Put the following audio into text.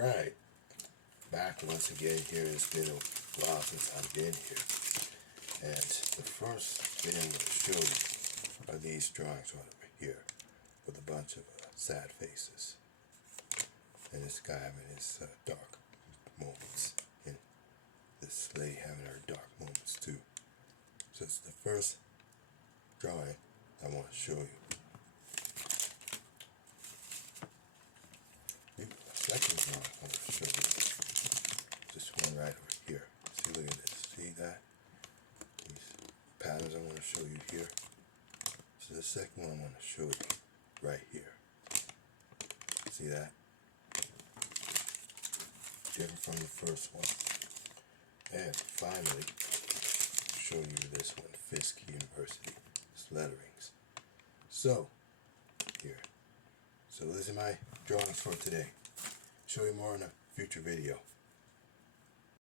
Alright, back once again here. It's been a while since I've been here. And the first thing I'm going to show you are these drawings right over here with a bunch of sad faces. And this guy having his dark moments. And this lady having her dark moments too. So it's the first drawing I want to show you. The second drawing I want to show you. This one right over here. See, look at this. See that? These patterns I want to show you here. So the second one I want to show you right here. See that? Different from the first one. And finally, show you this one, Fisk University. It's letterings. So, here. So these are my drawings for today. Show you more in a future video.